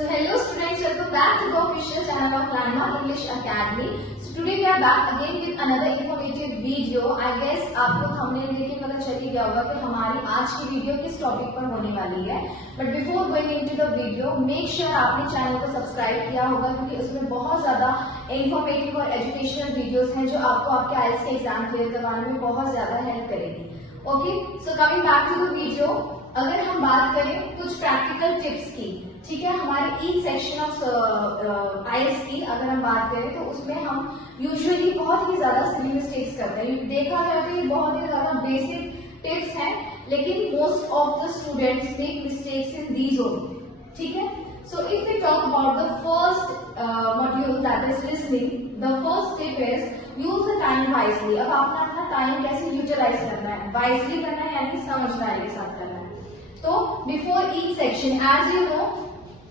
So hello students, welcome back to the official channel of Landmark English Academy. So today we are back again with another informative video. I guess आपको thumbnail देख के पता चल ही गया होगा कि हमारी आज की वीडियो किस टॉपिक पर होने वाली है. But before going into the video, make sure आपने चैनल को सब्सक्राइब किया होगा क्योंकि उसमें बहुत ज्यादा इंफॉर्मेटिव और एजुकेशनल वीडियोस हैं जो आपको आपके IELTS के एग्जाम क्लियर करवाने में बहुत ज्यादा हेल्प करेगी. Okay, so coming back to the video, अगर हम बात करें कुछ प्रैक्टिकल टिप्स की, ठीक है, हमारे ईच सेक्शन ऑफ आईएएस की अगर हम बात करें तो उसमें हम यूजुअली बहुत ही ज्यादा सिली मिस्टेक्स करते हैं. देखा जाए तो ये बहुत ही ज्यादा बेसिक टिप्स हैं, लेकिन most of the students make mistakes in these only. ठीक है, so if we talk about the first module that is listening, the first tip is use the time wisely. अब आपने अपना टाइम कैसे utilise करना है, वाइजली करना है यानी समझदारी के साथ करना है. तो before each section, as you know,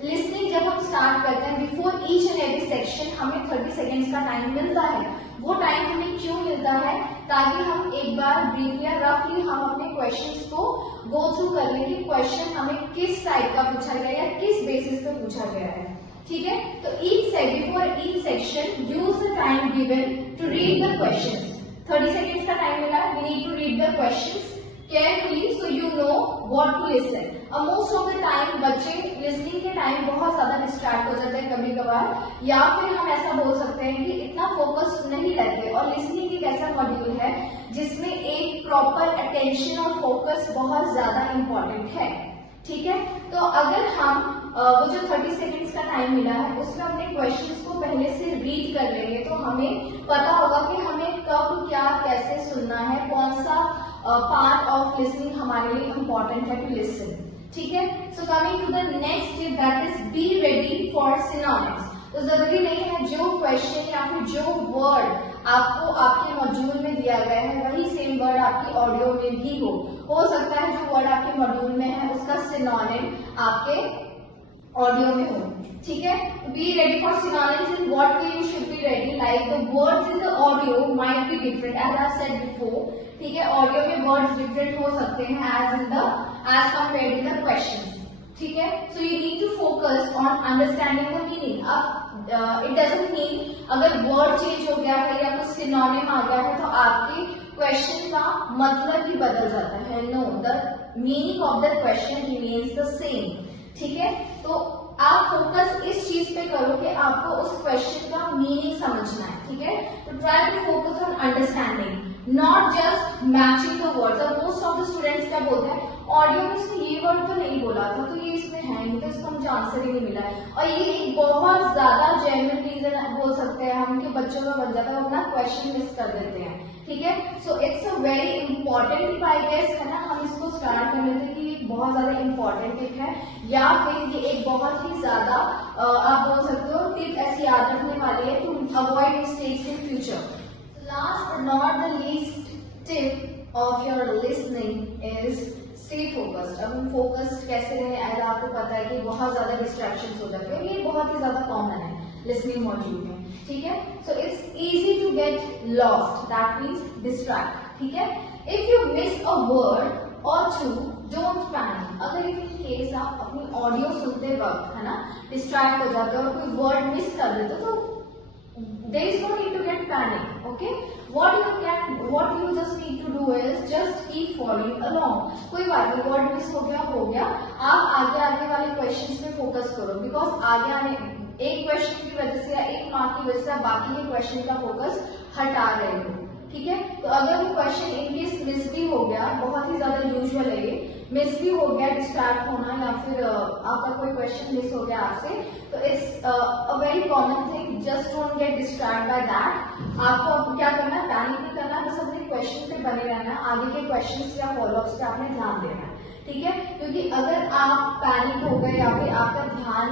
listening जब हम स्टार्ट करते हैं before each and every section हमें 30 सेकेंड्स का टाइम मिलता है. वो टाइम हमें क्यों मिलता है? ताकि हम एक बार ब्रीफली या रफली हम अपने क्वेश्चंस को गो थ्रू कर लें कि क्वेश्चन हमें किस टाइप का पूछा गया है या किस बेसिस पे पूछा गया है. ठीक है, तो before each section use the time given to read the questions. 30 seconds का टाइम मिला है, we need to read the questions carefully so you know what to listen. Most of the time बच्चे लिसनिंग के time बहुत ज्यादा distract हो जाते हैं कभी कभार, या फिर हम ऐसा बोल सकते हैं कि इतना फोकस नहीं रहते. और लिसनिंग एक ऐसा मॉड्यूल है जिसमें एक प्रॉपर अटेंशन और फोकस बहुत ज्यादा इम्पोर्टेंट है. ठीक है, तो अगर हम वो जो 30 सेकेंड्स का टाइम मिला है उसमें अपने क्वेश्चंस को पहले से रीड कर लेंगे तो हमें पता होगा कि हमें कब क्या कैसे सुनना है, कौन सा पार्ट ऑफ लिसनिंग हमारे लिए इम्पोर्टेंट है टू लिसन. ठीक है, so coming to the next tip that is be ready for synonyms. तो जरूरी नहीं है जो क्वेश्चन या फिर जो वर्ड आपको आपके मॉड्यूल में दिया गया है वही सेम वर्ड आपकी ऑडियो में भी हो सकता है जो वर्ड आपके मॉड्यूल में है उसका सिनोनिम आपके ऑडियो में हो. ठीक है, be ready for synonyms. In what way you should be ready, like the words in the audio might be different as I said before. ठीक है, ऑडियो में वर्ड्स डिफरेंट हो सकते हैं as compared to the question. ठीक है, so you need to focus on understanding the meaning. अब it doesn't mean अगर वर्ड चेंज हो गया है या कुछ सिनोनिम आ गया है तो आपके क्वेश्चन का मतलब ही बदल जाता है. No, the meaning of the question remains the same. ठीक है, तो आप फोकस इस चीज पे करो कि आपको उस क्वेश्चन का मीनिंग समझना है. ठीक है, तो try to focus on understanding, not just matching the words. और मोस्ट ऑफ द स्टूडेंट्स क्या बोलते हैं, ऑडियो में इसने ये वर्ड तो नहीं बोला था तो ये इसमें है नहीं तो इसको मुझे आंसर ही नहीं मिला है. और ये एक बहुत ज्यादा जेन्युइन रीजन बोल सकते हैं हम कि बच्चों का बन जाता है, अपना क्वेश्चन मिस कर देते हैं. ठीक है, so it's a very important tip I guess, है ना. हम इसको स्टार्ट कर लेते हैं कि ये बहुत ज्यादा इंपॉर्टेंट टिप है या फिर ये एक बहुत ही ज्यादा आप बोल सकते हो टिप ऐसी याद रखने वाली है to avoid mistakes in future. Last but not the least tip of your listening is stay focused. अब हम फोकस्ड कैसे रहे, ऐसा आपको पता है कि बहुत ज्यादा डिस्ट्रैक्शंस हो जाते हैं, ये बहुत ही ज्यादा कॉमन है लिसनिंग मॉड्यूल में. ठीक है, so it's easy to get lost, that means distract. ठीक है, if you miss a word और टू, डोंट पैनिक. अगर इन केस आप अपनी ऑडियो सुनते वक्त, है ना, डिस्ट्रैक्ट हो जाते हो और कोई वर्ड मिस कर देते हो तो there is no need to get panic. Okay, what you just need to do is just keep following along. कोई बात नहीं, वर्ड मिस हो गया, आप आगे वाले क्वेश्चंस पे फोकस करो. बिकॉज आगे आने एक क्वेश्चन की वजह से या एक मार्क की वजह से आप बाकी के क्वेश्चन का फोकस हटा रहे हो. ठीक है, तो अगर वो क्वेश्चन इनकेस मिस भी हो गया, बहुत ही ज्यादा यूजुअल है ये, मिस भी हो गया, डिस्ट्रैक्ट होना या फिर आपका कोई क्वेश्चन मिस हो गया आपसे, तो it's a very common thing. Just don't get distract by that. आपको क्या करना है, पैनिक नहीं करना, बस अपने क्वेश्चन पे बने रहना है, आगे के क्वेश्चन या फॉलोअप्स पे आपने ध्यान देना है. ठीक है, क्योंकि अगर आप पैनिक हो गए या फिर आपका ध्यान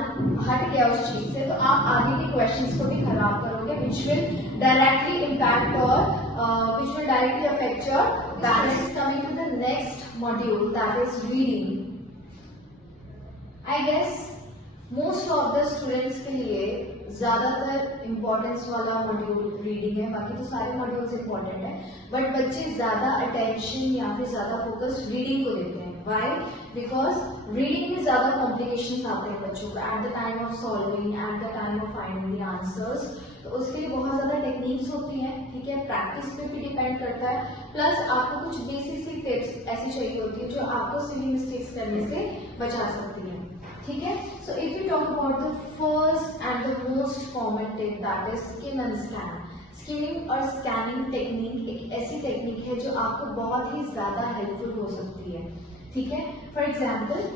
हट गया उस चीज से तो आप आगे के क्वेश्चंस को भी खराब करोगे, विच विल डायरेक्टली इम्पैक्ट और which will directly affect your balance. Coming to the next module, that is reading. I guess most of the students के लिए ज्यादातर इम्पोर्टेंस वाला मॉड्यूल रीडिंग है, बाकी तो सारे मॉड्यूल्स इम्पोर्टेंट है, बट बच्चे ज्यादा अटेंशन या फिर ज्यादा फोकस रीडिंग को देते हैं. वाई? बिकॉज रीडिंग में ज्यादा कॉम्प्लिकेशंस आते हैं बच्चों को at the time of solving, at the time of finding the answers. तो उसके लिए बहुत ज्यादा टेक्निक्स होती हैं, ठीक है, प्रैक्टिस पे भी डिपेंड करता है। प्लस आपको कुछ बेसिक सी टिप्स ऐसी चाहिए होती है जो आपको सिली मिस्टेक्स करने से बचा सकती है, ठीक है। So if you talk about the first and the most common tip, that is scheme and scan. Skimming और स्कैनिंग टेक्निक एक ऐसी टेक्निक है जो आपको बहुत ही ज्यादा हेल्पफुल हो सकती है, ठीक है। For example,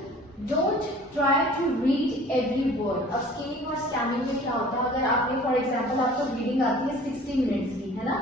don't try to read every word. अब स्किमिंग और स्कैनिंग में क्या होता है, अगर आपने फॉर एग्जाम्पल आपको रीडिंग आती है 60 मिनट्स की, है ना,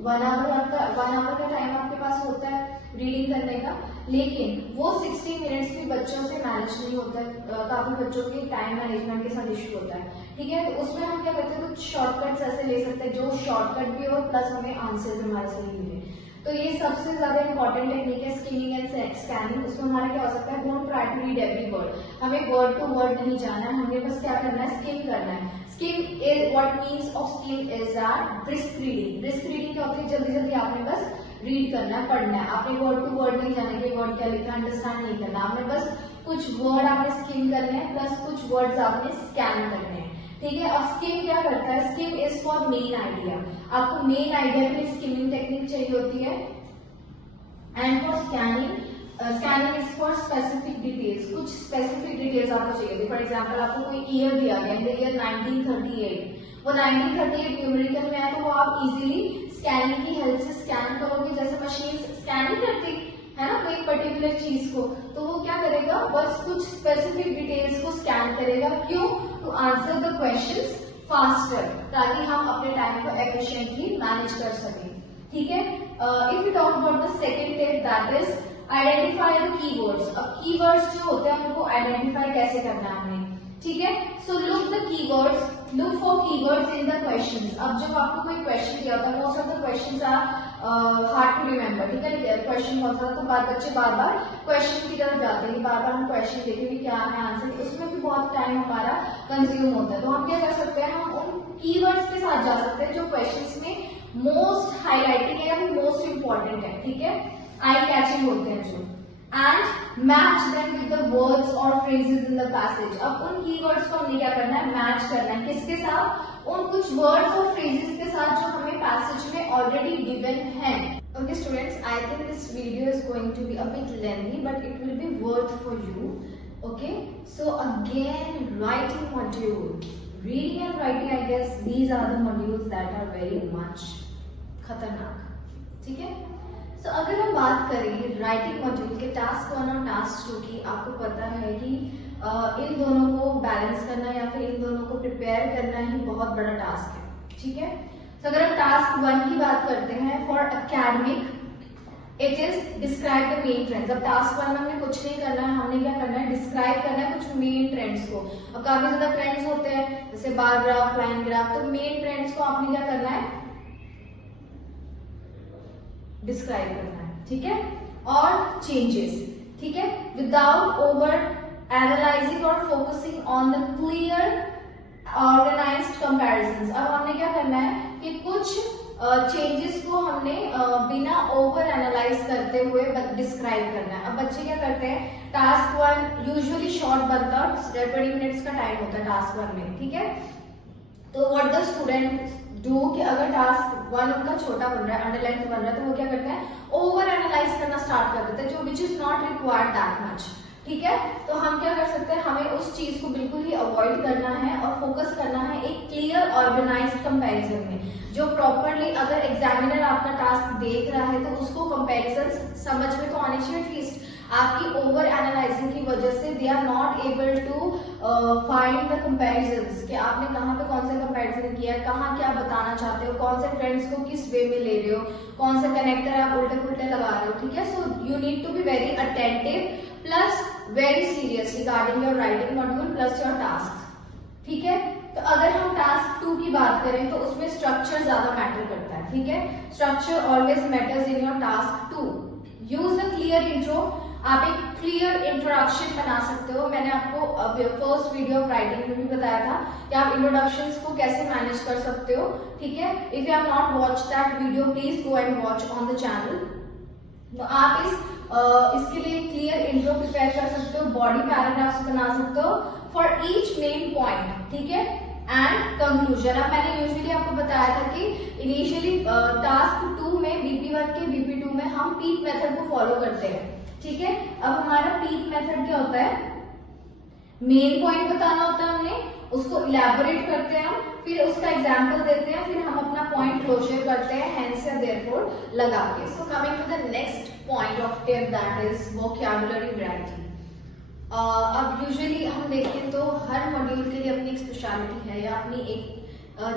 1 आवर का टाइम आपके पास होता है रीडिंग करने का, लेकिन वो 60 मिनट्स भी बच्चों से मैनेज नहीं होता है। काफी बच्चों के टाइम मैनेजमेंट के साथ इश्यू होता है, ठीक है। तो उसमें हम क्या करते हैं, कुछ शॉर्टकट्स ऐसे ले सकते हैं जो शॉर्टकट भी हो प्लस हमें आंसर हमारे सही मिले। तो ये सबसे ज्यादा इंपॉर्टेंट टेक्निक है स्किमिंग एंड स्कैनिंग। उसमें हमारा क्या हो सकता है, don't try to read every word. हमें वर्ड टू वर्ड नहीं जाना है, हमें बस क्या करना है, स्किम करना है। Scheme is what means of scheme is that brisk reading. Brisk reading क्या होती है, जल्दी जल्दी आपने बस रीड करना है, पढ़ना है। आपने वर्ड टू वर्ड नहीं जाना कि वर्ड क्या लिखा है, अंडरस्टैंड नहीं करना। आपने बस कुछ वर्ड आपने स्किम करने हैं प्लस कुछ वर्ड्स आपने स्कैन करने हैं, ठीक है। और स्किम क्या करता है, scheme is for main idea. आपको मेन आइडिया के लिए स्किमिंग टेक्निक चाहिए होती है। And for scanning is for specific details. कुछ स्पेसिफिक डिटेल्स आपको चाहिए थी। फॉर एग्जाम्पल, आपको कोई ईयर दिया गया, इन द ईयर 1938, वो 1938 न्यूमेरिकल में है, तो वो आप इजीली स्कैनिंग की हेल्प से स्कैन करोगे। जैसे मशीन स्कैन नहीं करती है ना कोई पर्टिकुलर चीज को, तो वो क्या करेगा, बस कुछ स्पेसिफिक डिटेल्स को स्कैन करेगा। क्यों? To answer the questions faster, ताकि हम अपने टाइम को एफिशिएंटली मैनेज कर सकें, ठीक है। If you talk about the second tip, that is identify the keywords. अब कीवर्ड्स जो होते हैं उनको आइडेंटिफाई कैसे करना है हमें, ठीक है। So look the keywords, look for keywords in the questions. अब जब आपको कोई क्वेश्चन दिया होता है, most of the questions are hard to remember, ठीक है। क्वेश्चन बहुत ज्यादा, तो बच्चे बार बार क्वेश्चन की तरफ जाते हैं, बार बार हम क्वेश्चन देखेंगे क्या है आंसर, उसमें भी बहुत टाइम हमारा कंज्यूम होता है। तो हम क्या कर सकते हैं, हम उन कीवर्ड्स के साथ जा सकते हैं जो क्वेश्चंस में मोस्ट हाईलाइटिंग है या फिर मोस्ट इंपॉर्टेंट है, ठीक है, आई कैचिंग होते हैं जो, and match them with the words और फ्रेजेस इन द पैसेज। अब उन कीवर्ड्स को हमने क्या करना है, मैच करना है किसके साथ, उन कुछ वर्ड्स और फ्रेजेस के साथ जो हमें पैसेज में ऑलरेडी गिवन है। Okay students, I think this video is going to be a bit lengthy but it will be worth for you. Okay, so again writing module, reading and writing, I guess these are the modules that are very much खतरनाक, ठीक है। तो अगर हम बात करें writing module के task 1 और टास्क 2 की, आपको पता है कि इन दोनों को बैलेंस करना या फिर इन दोनों को प्रिपेयर करना ही बहुत बड़ा टास्क है, ठीक है। तो अगर हम टास्क 1 की बात करते हैं, for academic it is describe the main trends. अब टास्क 1 में हमने कुछ नहीं करना है, हमने क्या करना है, डिस्क्राइब करना है कुछ मेन ट्रेंड्स को। अब काफी ज्यादा ट्रेंड्स होते हैं जैसे बार ग्राफ, लाइन ग्राफ, तो मेन ट्रेंड्स को आपने क्या करना है, डिस्क्राइब करना है, ठीक है। और चेंजेस, ठीक है, विदाउट ओवर एनालाइजिंग और focusing on the clear organised comparisons. अब हमने क्या करना है कि कुछ चेंजेस को हमने बिना ओवर एनालाइज करते हुए डिस्क्राइब करना है। अब बच्चे क्या करते हैं, टास्क 1 यूजुअली शॉर्ट बनता है, 20 मिनट्स का टाइम होता है टास्क 1 में, ठीक है। तो व्हाट द स्टूडेंट डू कि अगर टास्क 1 उनका छोटा बन रहा है, अंडर लेंथ बन रहा है, तो वो क्या करते हैं, ओवर एनालाइज करना स्टार्ट कर देते हैं, जो which is not required that much, ठीक है। तो हम क्या कर सकते हैं, हमें उस चीज को बिल्कुल ही अवॉइड करना है और फोकस करना है एक क्लियर ऑर्गेनाइज्ड कंपैरिजन में, जो प्रॉपरली अगर एग्जामिनर आपका टास्क देख रहा है तो उसको कंपैरिजन समझ में तो आने चाहिए एटलीस्ट। आपकी ओवर एनालाइजिंग की वजह से they are not able to find the comparisons कि आपने कहाँ पे कौन सा कंपैरिजन किया, कहाँ क्या बताना चाहते हो, कौन से ट्रेंड्स को किस वे में ले रहे हो, कौन से कनेक्टर आप उल्टे पुल्टे लगा रहे हो, ठीक है। So you need to be very attentive plus very serious regarding your writing module plus your task, ठीक है। तो अगर हम टास्क 2 की बात करें तो उसमें स्ट्रक्चर ज्यादा मैटर करता है, ठीक है। Structure always matters in your task 2। Use the clear intro. आप एक क्लियर इंट्रोडक्शन बना सकते हो। मैंने आपको फर्स्ट वीडियो ऑफ राइटिंग में भी बताया था कि आप इंट्रोडक्शंस को कैसे मैनेज कर सकते हो, ठीक है। If you have not watch that video please go and watch on the channel. तो आप इस इसके लिए क्लियर इंट्रो प्रिपेयर कर सकते हो, बॉडी पैराग्राफ्स बना सकते हो फॉर ईच मेन पॉइंट, ठीक है, एंड कंक्लूजन। अब मैंने यूजुअली आपको बताया था कि इनिशियली टास्क 2 में BP1 के BP2 में हम पीक मेथड को फॉलो करते हैं, ठीक है। अब हमारा पीक मेथड क्या होता है, मेन पॉइंट बताना होता है, हमने उसको इलैबोरेट करते हैं हम, फिर उसका एग्जांपल देते हैं, फिर हम अपना पॉइंट क्लोजर करते हैं, हेंस या देयरफॉर लगा के। So coming to the next point of tip, that is vocabulary variety. अब यूजुअली हम देखें तो हर मॉड्यूल के लिए अपनी एक स्पेशलिटी है या अपनी एक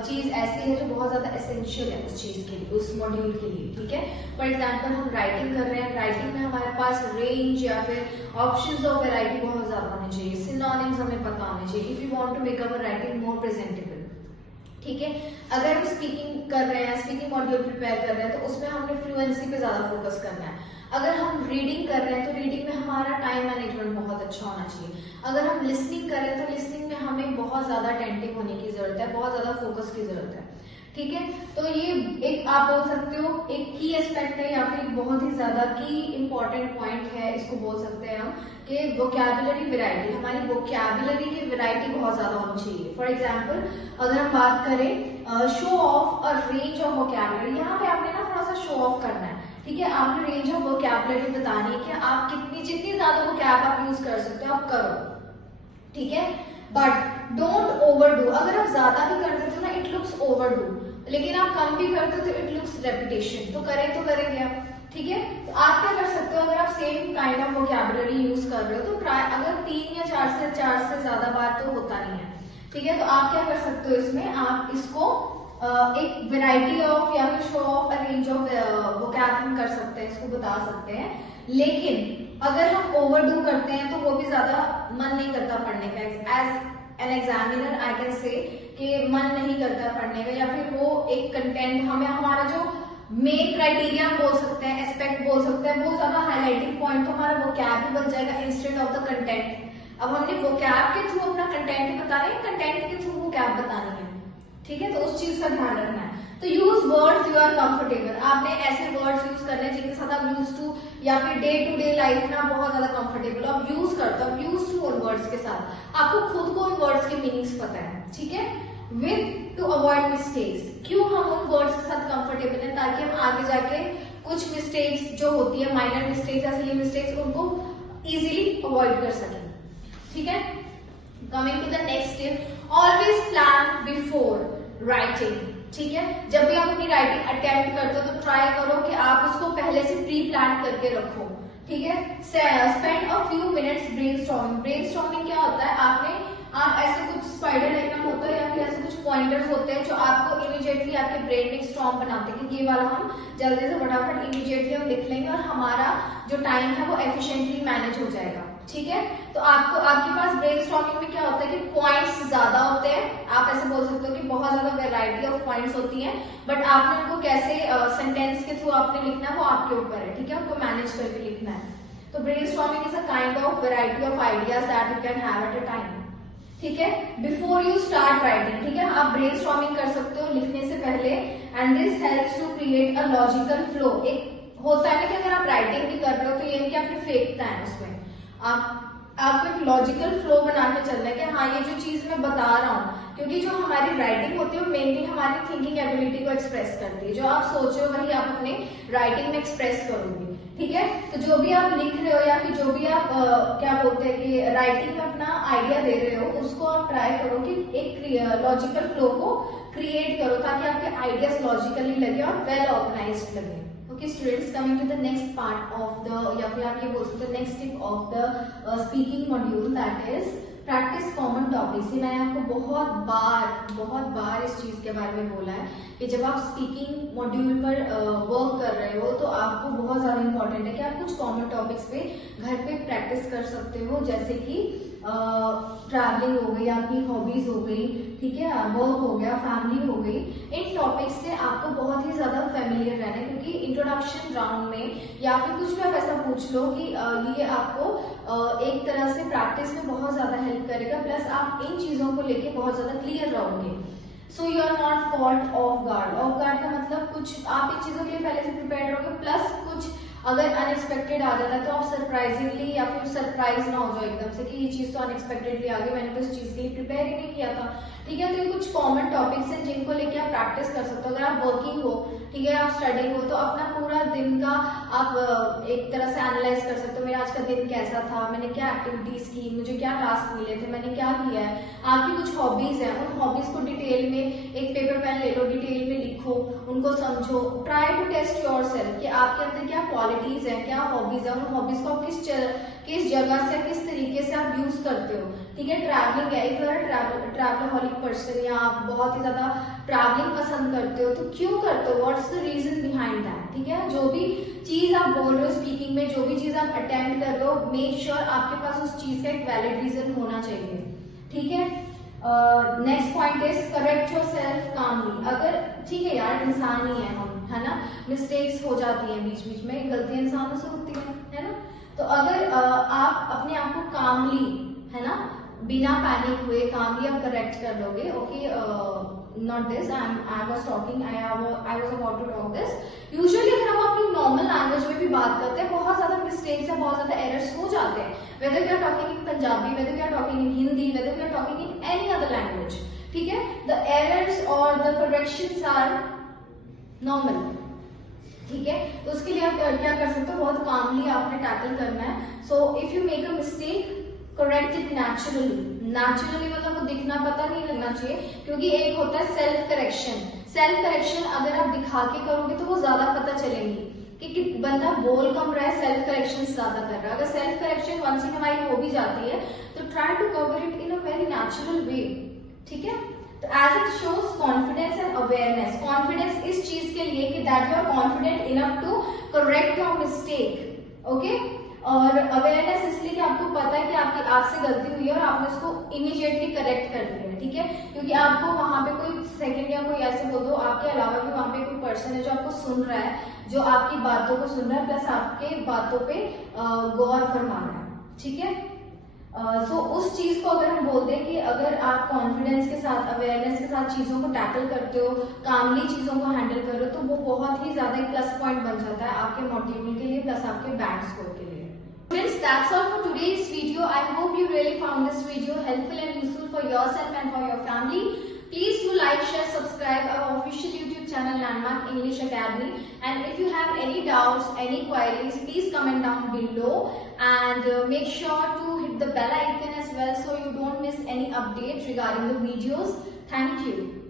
चीज ऐसी है जो बहुत ज्यादा एसेंशियल है उस चीज के लिए, उस मॉड्यूल के लिए, ठीक है। फॉर एग्जांपल हम राइटिंग कर रहे हैं, राइटिंग में हमारे पास रेंज या फिर ऑप्शंस ऑफ वैरायटी बहुत ज्यादा होने चाहिए, सिनोनिम्स हमें पता होने चाहिए if you want to make our writing more presentable, ठीक है। अगर हम स्पीकिंग कर रहे हैं, स्पीकिंग मॉड्यूल प्रिपेयर कर रहे हैं, तो उसमें हमने फ्लुएंसी पे ज्यादा फोकस करना है। अगर हम रीडिंग कर रहे हैं तो रीडिंग में हमारा टाइम मैनेजमेंट बहुत अच्छा होना चाहिए। अगर हम लिसनिंग कर रहे हैं तो लिसनिंग में हमें बहुत ज्यादा अटेंटिव होने की जरूरत है, बहुत ज्यादा फोकस की जरूरत है, ठीक है। तो ये एक आप बोल सकते हो एक की एस्पेक्ट है या फिर एक बहुत ही ज्यादा की इंपॉर्टेंट पॉइंट है, इसको बोल सकते हैं हम कि वोकैबुलरी वैरायटी। हमारी वोकैबुलरी की वैरायटी बहुत ज्यादा होनी चाहिए। फॉर एग्जांपल अगर हम बात करें show of a range of vocabulary, यहाँ पे आपने ना थोड़ा सा शो ऑफ करना है, ठीक है। आपने रेंज ऑफ वोकैबुलरी बतानी है कि आप जितनी ज्यादा वोकैब आप यूज कर सकते हो आप करो, ठीक है। But don't overdo. अगर आप ज्यादा भी कर देते हो ना, इट लुक्स ओवरडू, लेकिन आप कम भी करते हो तो इट लुक्स रेपिटेशन, तो करेंगे आप, ठीक है। तो आप क्या कर सकते हो, अगर आप same kind of vocabulary use कर रहे हो तो ट्राई, अगर 3 या 4 से ज्यादा बार तो होता नहीं है, ठीक है। तो आप क्या कर सकते हो इसमें, आप इसको एक वैरायटी ऑफ या फिर show of a range of vocab हम कर सकते हैं, इसको बता सकते हैं। लेकिन अगर हम ओवरडू करते हैं तो वो भी ज्यादा मन नहीं करता पढ़ने का। As an examiner I can say कि मन नहीं करता पढ़ने का, या फिर वो एक कंटेंट हमें, हमारा जो मेन क्राइटेरिया बोल सकते हैं, एस्पेक्ट बोल सकते हैं, वो ज्यादा हाईलाइटिंग पॉइंट तो हमारा वोकैब भी बन जाएगा इंस्टेड ऑफ द कंटेंट। अब हमने वोकैब के थ्रू अपना कंटेंट बताना है, कंटेंट के थ्रू वोकैब बतानी है, ठीक है। तो उस चीज का ध्यान रखना है। तो use words you are comfortable. आपने ऐसे वर्ड्स यूज करने जिनके साथ आप यूज टू या फिर डे टू डे लाइफ में आप बहुत ज्यादा कंफर्टेबल आप यूज करते हो, आप यूज टू उन वर्ड्स के साथ, आपको खुद को उन वर्ड्स के मीनिंग्स पता है, ठीक है। With two avoid mistakes. क्यों हम उन वर्ड्स के साथ कंफर्टेबल हैं, ताकि हम आगे जाके कुछ मिस्टेक्स जो होती है, माइनर मिस्टेक्स या सिली मिस्टेक्स, उनको इजीली अवॉइड कर सकें, ठीक है। Coming to the next tip, always plan before writing, ठीक है। जब भी आप अपनी राइटिंग अटेम्प्ट करते हो तो ट्राई करो कि आप उसको पहले से प्री प्लान करके रखो, ठीक है। Spend a few minutes brainstorming. Brainstorming क्या होता है, आप ऐसे कुछ स्पाइडर डायग्राम होता है या फिर ऐसे कुछ पॉइंटर्स होते हैं जो आपको इमीडिएटली आपके ब्रेन में स्ट्रॉन्ग बनाते हैं कि ये वाला हम जल्दी से फटाफट इमीडिएटली हम लिख लेंगे और हमारा जो टाइम है वो एफिशिएंटली मैनेज हो जाएगा, ठीक है। तो आपके पास ब्रेनस्टॉर्मिंग में क्या होता है कि पॉइंट्स ज्यादा होते हैं, आप ऐसे बोल सकते हो कि बहुत ज्यादा वैरायटी ऑफ पॉइंट्स होती हैं, बट आपने उनको कैसे सेंटेंस के थ्रू आपने लिखना है वो आपके ऊपर है, ठीक है। उनको मैनेज करके लिखना है। तो brainstorming is a kind of variety of ideas that you can have at a time, ठीक है। बिफोर यू स्टार्ट राइटिंग, ठीक है, आप ब्रेनस्टॉर्मिंग कर सकते हो लिखने से पहले, and this helps to create a logical flow. एक होता है ना कि अगर आप राइटिंग भी कर रहे हो तो ये नहीं कि आपने फेंकना है, उसमें आपको एक लॉजिकल फ्लो बना के चलना है कि हाँ ये जो चीज मैं बता रहा हूँ, क्योंकि जो हमारी राइटिंग होती है वो मेनली हमारी थिंकिंग एबिलिटी को एक्सप्रेस करती है। जो आप सोच रहे हो वही आप अपने राइटिंग में एक्सप्रेस करोगे, ठीक है। तो जो भी आप लिख रहे हो या फिर जो भी आप क्या बोलते हैं कि राइटिंग में अपना आइडिया दे रहे हो, उसको आप ट्राई करो कि एक लॉजिकल फ्लो को क्रिएट करो ताकि आपके आइडियाज लॉजिकली लगे और वेल ऑर्गेनाइज्ड लगे। Okay students, coming to the next part of the, या फिर आप ये बोल सकते हो next tip of the speaking module, that is practice common topics. ये मैंने आपको बहुत बार इस चीज के बारे में बोला है कि जब आप स्पीकिंग मॉड्यूल पर वर्क कर रहे हो तो आपको बहुत ज्यादा इंपॉर्टेंट है कि आप कुछ कॉमन टॉपिक्स पे घर पे प्रैक्टिस कर सकते हो, जैसे कि ट्रैवलिंग हो गई, आपकी हॉबीज हो गई, ठीक है, वर्क हो गया, फैमिली हो गई। इन टॉपिक्स से आपको बहुत ही ज्यादा फेमिलियर रहना है, क्योंकि इंट्रोडक्शन राउंड में या फिर कुछ भी आप ऐसा पूछ लो कि ये आपको एक तरह से प्रैक्टिस में बहुत ज्यादा हेल्प करेगा, प्लस आप इन चीजों को लेके बहुत ज्यादा क्लियर रहोगे। So you are not called off guard. Off guard का मतलब कुछ आप इन चीजों के लिए पहले से प्रिपेयर रहोगे, प्लस कुछ अगर अनएक्सपेक्टेड आ जाता है तो आप सरप्राइजिंगली या फिर सरप्राइज ना हो जाओ एकदम से कि ये चीज तो अनएक्सपेक्टेडली आ गई, मैंने तो इस चीज के लिए प्रिपेयर ही नहीं किया था। ठीक है, तो ये कुछ कॉमन टॉपिक्स हैं जिनको लेके आप प्रैक्टिस कर सकते हो। अगर आप वर्किंग हो, ठीक है, आप स्टडिंग हो, तो अपना पूरा दिन का आप एक तरह से एनालाइज कर सकते हो। मेरा आज का दिन कैसा था, मैंने क्या एक्टिविटीज की, मुझे क्या टास्क मिले थे, मैंने क्या किया है। आपकी कुछ हॉबीज है, उन हॉबीज को डिटेल में एक पेपर पेन ले लो, डिटेल में लिखो, उनको समझो। Try to test your self कि आपके अंदर क्या क्वालिटीज है, क्या हॉबीज है, उन हॉबीज को आप किस जगह से, किस तरीके से आप यूज करते हो। ठीक है, ट्रैवलिंग है, इफ यू आर ट्रैवलहॉलिक पर्सन या आप बहुत ही ज्यादा ट्रैवलिंग पसंद करते हो, तो क्यों करते हो, what's the reason behind that. ठीक है, जो भी चीज आप बोल रहे हो स्पीकिंग में, जो भी चीज आप अटेम्प्ट कर रहे हो, मेक श्योर आपके पास उस चीज का एक वैलिड रीजन होना चाहिए। ठीक है, next point is correct yourself calmly. अगर ठीक है यार, इंसान ही है हम, है ना, मिस्टेक्स हो जाती हैं बीच बीच में, गलतियां इंसानों से होती है ना। तो अगर आप अपने आप को कामली, है ना, बिना पैनिक हुए कामली आप करेक्ट कर लोगे। Okay, not this, I was talking, I was about to talk this. Usually अगर हम अपनी नॉर्मल लैंग्वेज में भी बात करते हैं, बहुत ज्यादा मिस्टेक्स है, बहुत ज्यादा एरर्स हो जाते हैं, whether we are talking in Punjabi, whether we are talking in Hindi, whether we are talking in any other language. ठीक है, the errors or the corrections are normal. ठीक है, तो उसके लिए आप क्या कर सकते हो, बहुत कामली आपने टैकल करना है। So if you make a mistake, correct it naturally. Naturally मतलब वो दिखना पता नहीं लगना चाहिए, क्योंकि एक होता है सेल्फ करेक्शन। सेल्फ करेक्शन अगर आप दिखा के करोगे तो वो ज्यादा पता चलेगी कि बंदा बोल कम रहा है, सेल्फ करेक्शन ज्यादा कर रहा है। अगर सेल्फ करेक्शन वंस इन हमारी हो भी जाती है तो try to cover it in a very natural way. ठीक है, तो as it shows confidence and awareness. Confidence इस चीज के लिए कि that you are confident enough to correct your mistake. Okay, और अवेयरनेस इसलिए कि आपको पता है कि आपसे गलती हुई है और आपने उसको इमीडिएटली करेक्ट कर दिया है। ठीक है, क्योंकि आपको वहां पे कोई सेकंड या कोई ऐसे बोल दो, आपके अलावा भी वहां पे कोई पर्सन है जो आपको सुन रहा है, जो आपकी बातों को सुन रहा है, प्लस आपके बातों पे गौर फरमा रहा है। ठीक है, सो उस चीज को अगर हम बोलते हैं कि अगर आप कॉन्फिडेंस के साथ, अवेयरनेस के साथ चीजों को टैकल करते हो, कामली चीजों को हैंडल कर रहे हो, तो वो बहुत ही ज्यादा एक प्लस पॉइंट बन जाता है आपके मॉड्यूल के लिए, प्लस आपके बैंड स्कोर के लिए। Friends, that's all for today's video. I hope you really found this video helpful and useful for yourself and for your family. Please do like, share, subscribe our official YouTube channel Landmark English Academy. And if you have any doubts, any queries, please comment down below. And make sure to hit the bell icon as well so you don't miss any updates regarding the videos. Thank you.